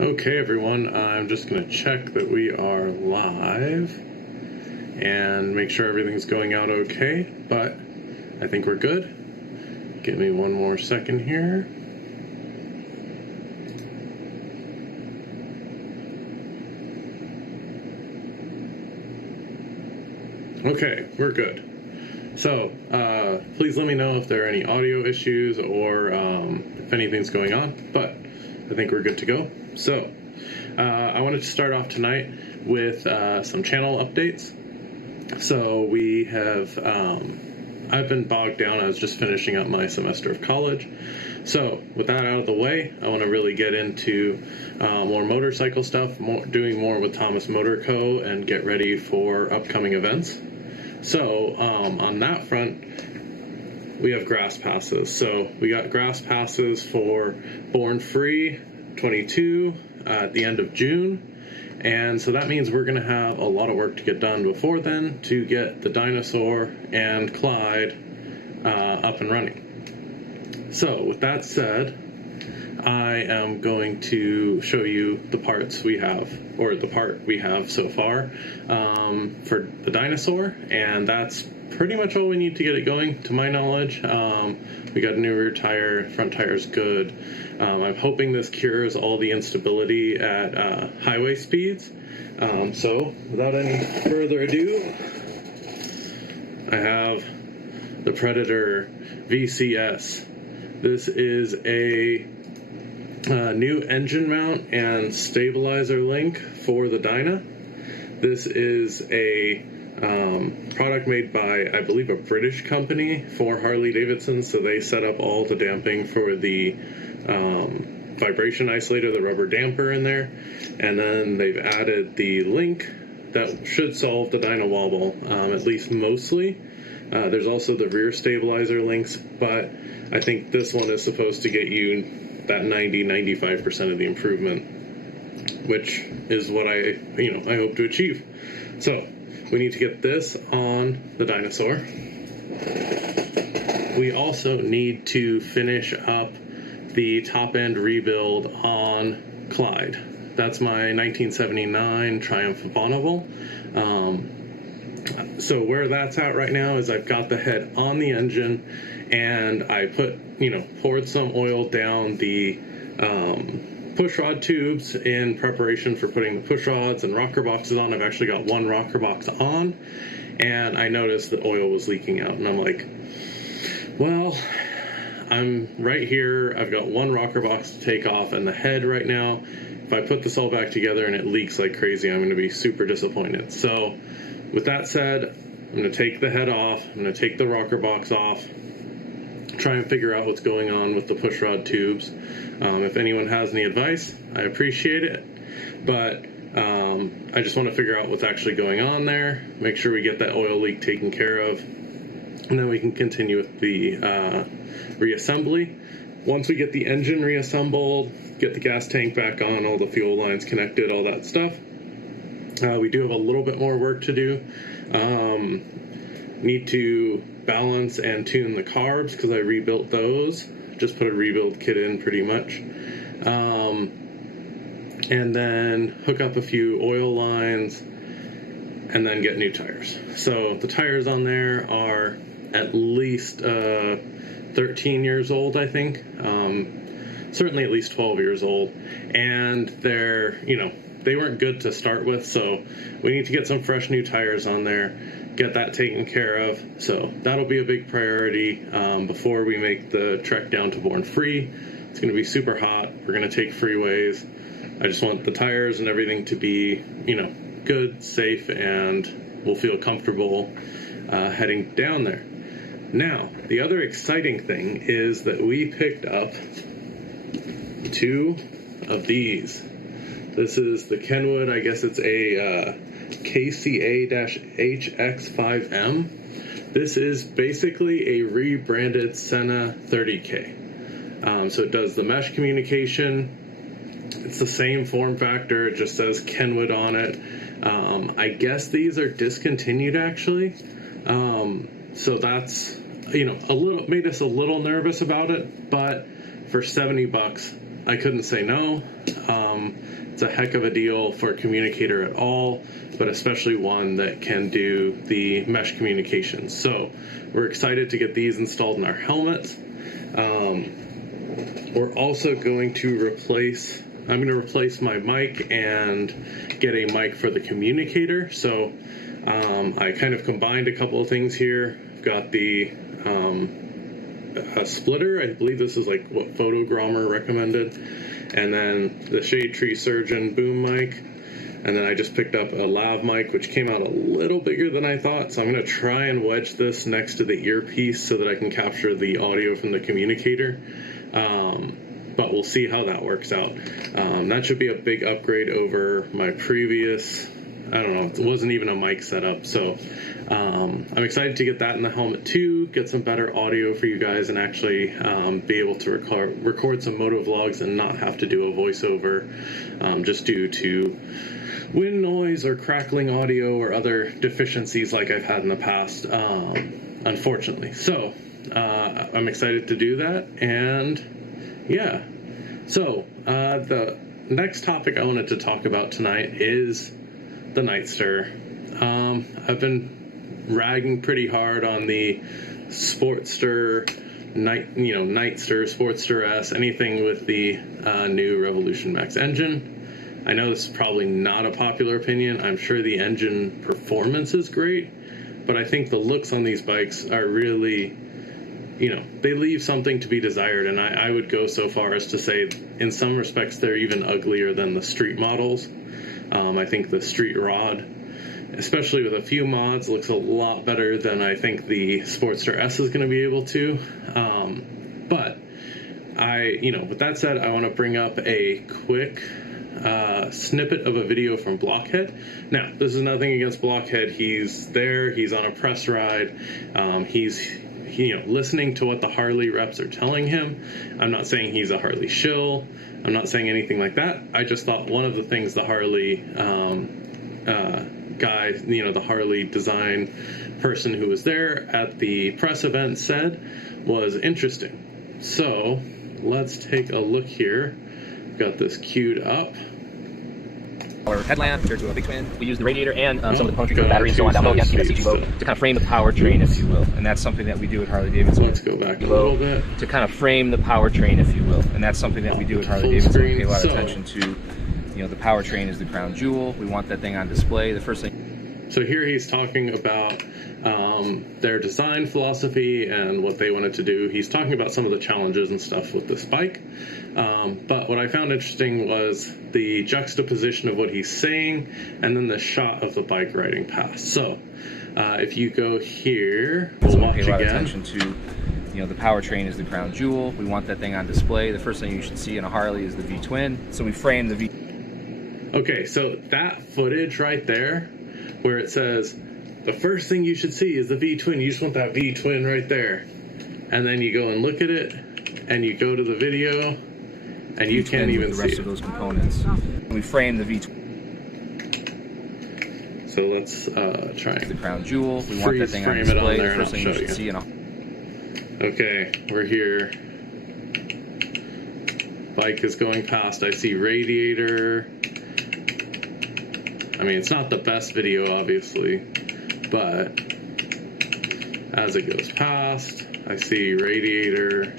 Okay, everyone, I'm just going to check that we are live and make sure everything's going out okay, but I think we're good. Give me one more second here. Okay, we're good. So, please let me know if there are any audio issues or if anything's going on, but I think we're good to go. So, I wanted to start off tonight with some channel updates. So we have, I've been bogged down. I was just finishing up my semester of college. So with that out of the way, I want to really get into more motorcycle stuff, doing more with Thomas Motor Co. and get ready for upcoming events. So on that front, we have grass passes. So we got grass passes for Born Free 22 at the end of June. And so that means we're going to have a lot of work to get done before then to get the Dinosaur and Clyde up and running. So with that said, I am going to show you the parts we have, or the part we have so far for the Dinosaur, and that's pretty much all we need to get it going, to my knowledge. We got a new rear tire, front tire's good. I'm hoping this cures all the instability at highway speeds. So without any further ado, I have the Predator VCS. This is a new engine mount and stabilizer link for the Dyna. This is a product made by, I believe, a British company for Harley Davidson, so they set up all the damping for the vibration isolator, the rubber damper in there, and then they've added the link that should solve the dyno wobble, at least mostly. There's also the rear stabilizer links, but I think this one is supposed to get you that 90-95% of the improvement, which is what I hope to achieve. So we need to get this on the Dinosaur. We also need to finish up the top-end rebuild on Clyde. That's my 1979 Triumph Bonneville. So where that's at right now is I've got the head on the engine, and I poured some oil down the push rod tubes in preparation for putting the push rods and rocker boxes on. I've actually got one rocker box on, and I noticed the oil was leaking out, and I'm like, well, I'm right here. I've got one rocker box to take off and the head right now. If I put this all back together and it leaks like crazy, I'm going to be super disappointed. So with that said, I'm going to take the head off. I'm going to take the rocker box off, try and figure out what's going on with the push rod tubes. If anyone has any advice, I appreciate it. But I just want to figure out what's actually going on there, make sure we get that oil leak taken care of, and then we can continue with the reassembly. Once we get the engine reassembled, get the gas tank back on, all the fuel lines connected, all that stuff, we do have a little bit more work to do. Need to balance and tune the carbs because I rebuilt those. Just put a rebuild kit in pretty much. And then hook up a few oil lines and then get new tires. So the tires on there are at least 13 years old, I think. Certainly at least 12 years old. And they're, they weren't good to start with, so we need to get some fresh new tires on there, get that taken care of. So that'll be a big priority before we make the trek down to Born Free. It's going to be super hot. We're going to take freeways. I just want the tires and everything to be, good, safe, and we'll feel comfortable heading down there. Now, the other exciting thing is that we picked up two of these. This is the Kenwood, I guess it's a KCA-HX5M. This is basically a rebranded Senna 30K. So it does the mesh communication. It's the same form factor. It just says Kenwood on it. I guess these are discontinued, actually. So that's, made us a little nervous about it. But for $70, I couldn't say no. It's a heck of a deal for a communicator at all, but especially one that can do the mesh communications. So we're excited to get these installed in our helmets. We're also going to I'm going to replace my mic and get a mic for the communicator. So I kind of combined a couple of things here. I've got the a splitter. I believe this is like what Photogrammer recommended. And then the Shade Tree Surgeon boom mic. And then I just picked up a lav mic, which came out a little bigger than I thought. So I'm going to try and wedge this next to the earpiece so that I can capture the audio from the communicator. But we'll see how that works out. That should be a big upgrade over my previous, I don't know, it wasn't even a mic setup. So I'm excited to get that in the helmet too, get some better audio for you guys, and actually be able to record some moto vlogs and not have to do a voiceover just due to wind noise or crackling audio or other deficiencies like I've had in the past, unfortunately. So I'm excited to do that, and yeah. So the next topic I wanted to talk about tonight is the Nightster. I've been ragging pretty hard on the Sportster, Nightster, Sportster S, anything with the new Revolution Max engine. I know this is probably not a popular opinion. I'm sure the engine performance is great, but I think the looks on these bikes are really, they leave something to be desired, and I would go so far as to say in some respects they're even uglier than the street models. I think the street rod, especially with a few mods, looks a lot better than I think the Sportster S is going to be able to. But with that said, I want to bring up a quick snippet of a video from Blockhead. Now, this is nothing against Blockhead. He's there. He's on a press ride. He's listening to what the Harley reps are telling him. I'm not saying he's a Harley shill. I'm not saying anything like that. I just thought one of the things the Harley guy, the Harley design person who was there at the press event said was interesting. So let's take a look here. Got this queued up. Our headlamp compared to a big twin. We use the radiator and some of the componentry for the battery and so on down below again, CG low, to kind of frame the powertrain, if you will. And that's something that we do at Harley Davidson. Let's go back a little bit. To kind of frame the powertrain, if you will. And that's something that we do at Harley Davidson. We pay a lot of attention to, the powertrain is the crown jewel. We want that thing on display. The first thing. So here he's talking about their design philosophy and what they wanted to do. He's talking about some of the challenges and stuff with this bike. But what I found interesting was the juxtaposition of what he's saying and then the shot of the bike riding past. So if you go here, we'll watch again. Pay a lot of attention to, the powertrain is the crown jewel. We want that thing on display. The first thing you should see in a Harley is the V-twin. So we frame the V. Okay, so that footage right there, where it says the first thing you should see is the V-twin. You just want that V-twin right there. And then you go and look at it, and you go to the video, and you can't even see the rest of those components. And we frame the V-twin. So let's try the crown jewel. We want that thing on display. The first thing you should see. Okay, we're here. Bike is going past. I see radiator. I mean, it's not the best video, obviously, but as it goes past, I see radiator.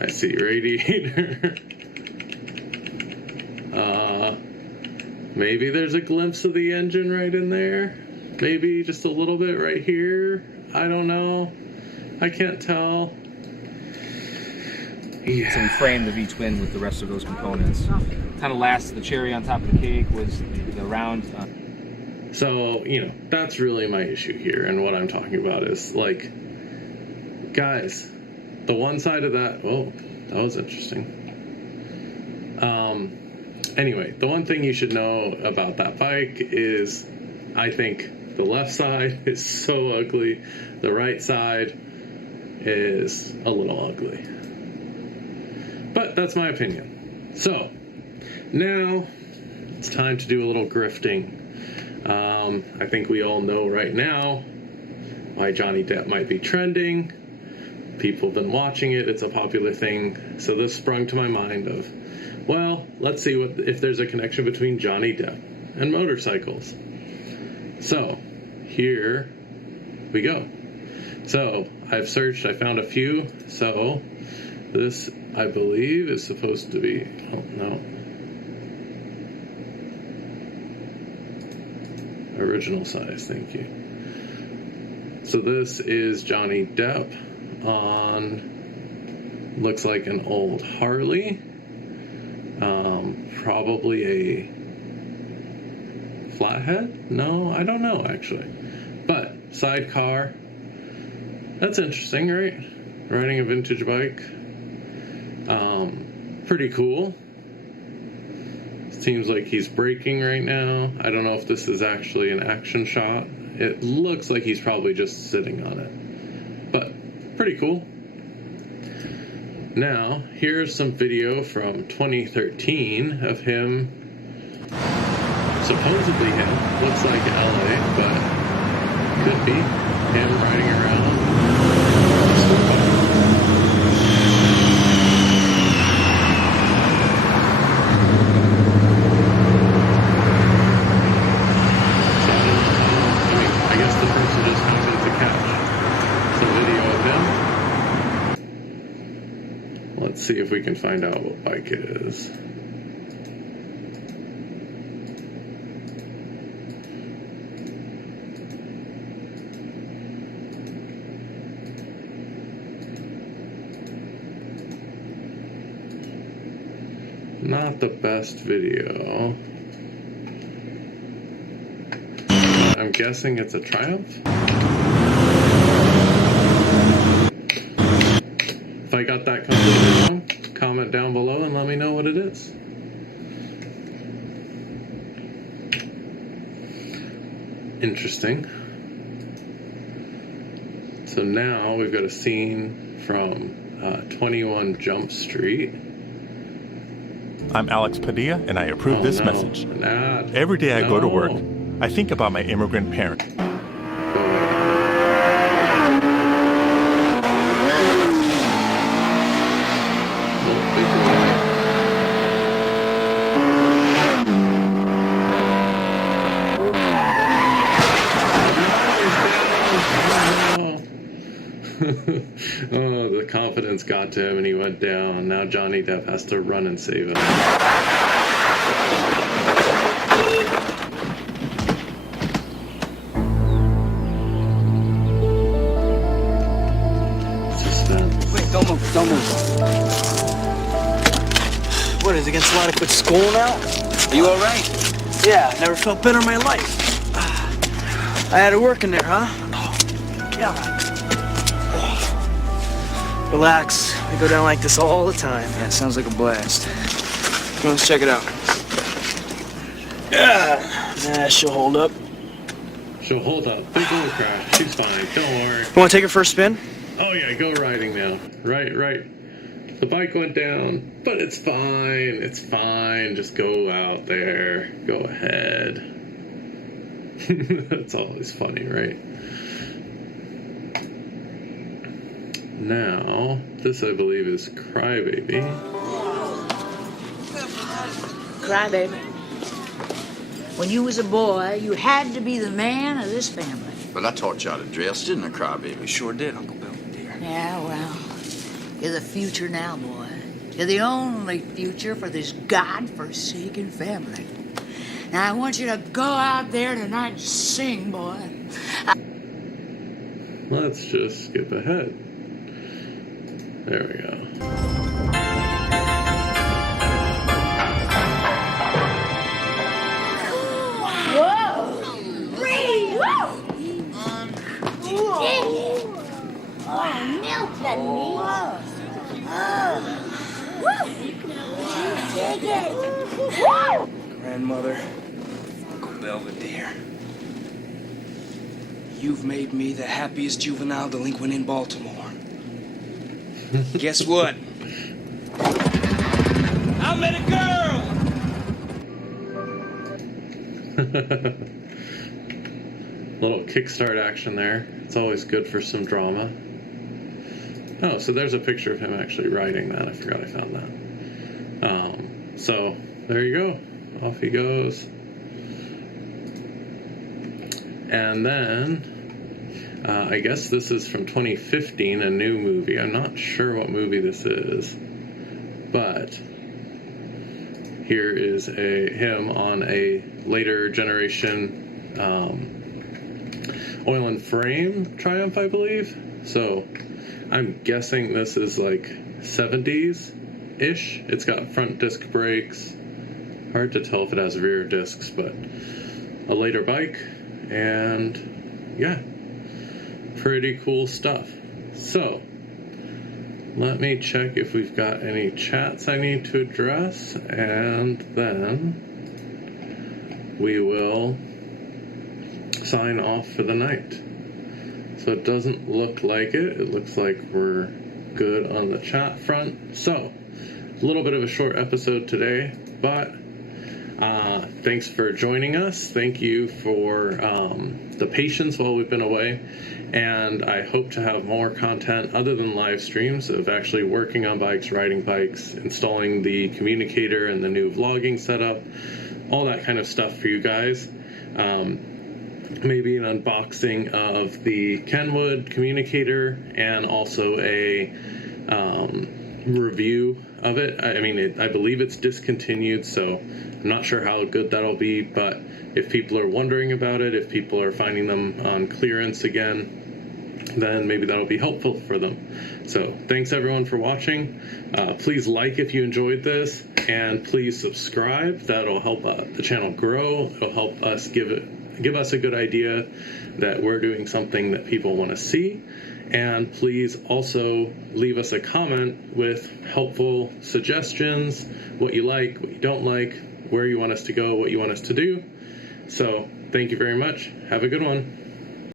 I see radiator. Maybe there's a glimpse of the engine right in there. Maybe just a little bit right here. I don't know. I can't tell. Yeah. So we framed the V-twin with the rest of those components. Kind of last, the cherry on top of the cake was the round. So, that's really my issue here, and what I'm talking about is, guys, the one side of that, that was interesting. Anyway, the one thing you should know about that bike is, I think the left side is so ugly, the right side is a little ugly. But that's my opinion. So, now it's time to do a little grifting. I think we all know right now why Johnny Depp might be trending, people have been watching it. It's a popular thing. So this sprung to my mind of, well, let's see if there's a connection between Johnny Depp and motorcycles. So here we go. So I've searched, I found a few. So this, I believe, is supposed to be, oh no, original size, thank you. So this is Johnny Depp on, looks like an old Harley, probably a flathead? No, I don't know actually. But sidecar, that's interesting, right? Riding a vintage bike, pretty cool. Seems like he's braking right now. I don't know if this is actually an action shot. It looks like he's probably just sitting on it, but pretty cool. Now, here's some video from 2013 of him, supposedly him, looks like LA, but could be him riding around. I guess the person just happened to catch some video of him. Let's see if we can find out what bike it is. Not the best video. I'm guessing it's a Triumph. If I got that completely wrong, comment down below and let me know what it is. Interesting. So now we've got a scene from 21 Jump Street. I'm Alex Padilla, and I approve this message. Every day I go to work, I think about my immigrant parents. Oh, the confidence got to him and he went down. Now Johnny Depp has to run and save him. Suspense. Wait, don't move, don't move. What, is it against the law to quit school now? Are you alright? Yeah, I never felt better in my life. I had to work in there, huh? Yeah. Relax. We go down like this all the time. Yeah, sounds like a blast. Come on, let's check it out. Nah, she'll hold up. She'll hold up. Big old crash. She's fine. Don't worry. You want to take her for a spin? Oh yeah, go riding now. Right. The bike went down, but it's fine. It's fine. Just go out there. Go ahead. That's always funny, right? Now, this I believe is Crybaby. Crybaby. When you was a boy, you had to be the man of this family. But I taught you how to dress, didn't I, Crybaby? We sure did, Uncle Bill, dear. Yeah, well, you're the future now, boy. You're the only future for this God-forsaken family. Now, I want you to go out there tonight and sing, boy. Let's just skip ahead. There we go. Whoa! Breathe! Whoa! Oh, milk the Dig it! Whoa! Grandmother, Uncle Belvedere, you've made me the happiest juvenile delinquent in Baltimore. Guess what? I met a girl! Little kickstart action there. It's always good for some drama. Oh, so there's a picture of him actually riding that. I forgot I found that. So there you go. Off he goes. And then I guess this is from 2015, a new movie. I'm not sure what movie this is, but here is him on a later generation oil and frame Triumph, I believe. So I'm guessing this is like 70s-ish. It's got front disc brakes. Hard to tell if it has rear discs, but a later bike. And yeah, pretty cool stuff. So let me check if we've got any chats I need to address, and then we will sign off for the night. So it doesn't look like it. It looks like we're good on the chat front. So a little bit of a short episode today, but thanks for joining us. Thank you for the patience while we've been away. And I hope to have more content other than live streams of actually working on bikes, riding bikes, installing the communicator and the new vlogging setup, all that kind of stuff for you guys. Maybe an unboxing of the Kenwood communicator and also a review of it. I mean, I believe it's discontinued, so I'm not sure how good that'll be, but if people are wondering about it, if people are finding them on clearance again, then maybe that'll be helpful for them. So thanks everyone for watching. Please like if you enjoyed this, and please subscribe. That'll help the channel grow. It'll help us give us a good idea that we're doing something that people want to see. And please also leave us a comment with helpful suggestions, what you like, what you don't like, where you want us to go, what you want us to do. So thank you very much. Have a good one.